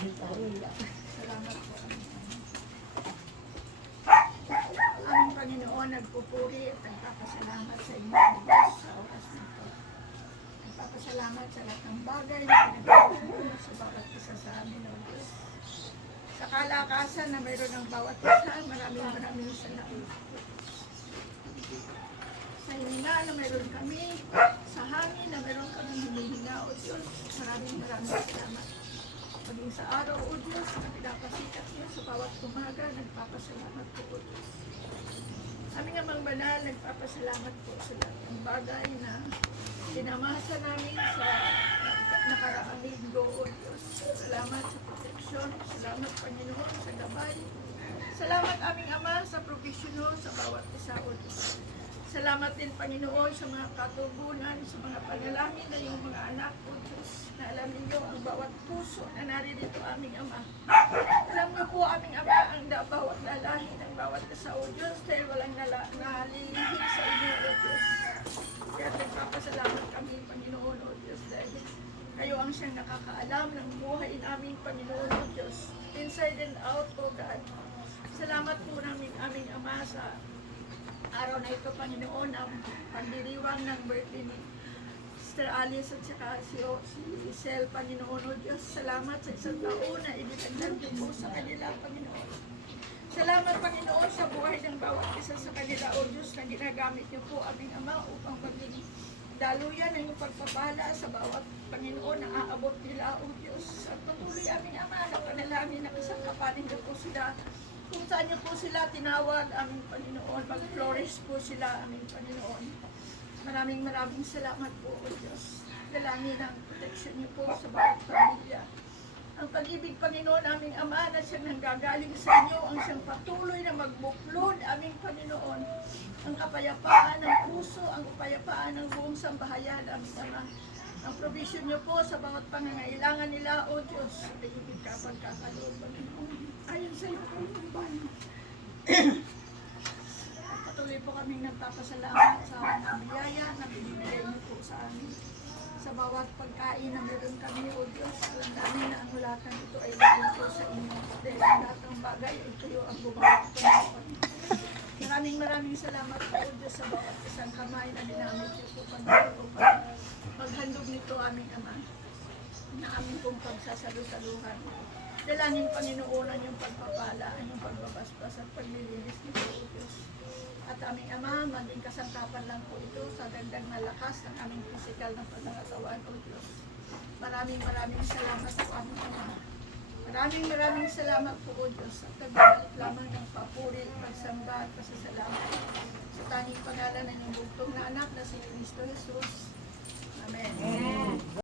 Salamat po. Aming Panginoon, nagpupuri at nagpapasalamat sa inyo Diyos sa oras na ito. Nagpapasalamat sa lahat ng bagay na pinagpapalala sa bawat isa sa amin, O Diyos. Sa kalakasan na mayroon ng bawat isa, maraming salamat. Sa hininga na mayroon kami, sa hangin na mayroon kami hinihinga, O Diyos, maraming salamat. Maging sa araw, O Diyos, na pinapasikat niyo sa bawat umaga, nagpapasalamat po, O Diyos. Aming Amang Banal, nagpapasalamat po sa lahat ng bagay na dinamasa namin sa nakaraang linggo, O Diyos. Salamat sa proteksyon, salamat Panginoon sa gabay. Salamat aming Ama sa provision sa bawat isa, O Diyos. Salamat din Panginoon sa mga katubunan, sa mga panalangin na yung mga anak, O Diyos, na alam ninyo ang bawat puso na naririto aming Ama. Alam niyo po aming Ama ang bawat lalahi ng bawat isa, O Diyos, dahil walang nalilihig sa inyo, O Diyos. Kaya nagpapasalamat kami, Panginoon, O Diyos, dahil kayo ang siyang nakakaalam ng buhay namin, Panginoon, O Diyos. Inside and out, O God. Salamat po namin aming Ama sa araw na ito, Panginoon, ang pagdiriwang ng birthday ni Sister Alice at saka si Isel, Panginoon, O Diyos. Salamat sa isang taon na initagdan niyo po sa kanila, Panginoon. Salamat, Panginoon, sa buhay ng bawat isa sa kanila, O Diyos, na ginagamit niyo po aming Ama upang maging daluyan ng iyong pagpapala sa bawat Panginoon na aabot nila, O Diyos. At patuloy aming Ama na panalangin na kasangkapanin niyo po sila. Kung saan niyo po sila tinawag, aming Panginoon, mag-flourish po sila, aming Panginoon. Maraming salamat po, O Diyos. Dalangin ang protection niyo po sa bawat pamilya. Ang pag-ibig, Panginoon, aming Ama, na siyang nanggagaling sa inyo, ang siyang patuloy na magbuklod, aming Panginoon. Ang kapayapaan ng puso, ang kapayapaan ng buong sambahayan, aming Ama. Ang provision niyo po sa bawat pangangailangan nila, O Diyos. Pag-ibig ka, pagkakaloob, Panginoon. Ayon sa iyo, Panginoon. Patuloy po kaming nagpapasalamat sa mga biyaya na binibigay niyo po sa amin. Sa bawat pagkain na meron kami, O Diyos, alam namin na ang hulatan ito ay galing po sa inyo. Dahil ang lahat ng bagay ay kayo ang gumawa, Panginoon. Maraming salamat po, O Diyos, sa bawat isang kamay na ginamit niyo po, Panginoon, upang maghandog nito aming Ama na aming pong pagsasalusaluhan. Dalangin, Panginoon, ang iyong pagpapala, ang iyong pagbabasbas at paglilinis nito, O Diyos. At aming Ama, maging kasangkapan lang po ito sa dagdag na lakas ng aming pisikal na panangatawan, O Diyos. Maraming salamat po, aming Ama. Maraming salamat po, O Diyos. At nagbabalik lamang ng papuri, pagsamba at pasasalamat sa tanging pangalan ng iyong bugtong na anak na si Cristo Jesus. Amen.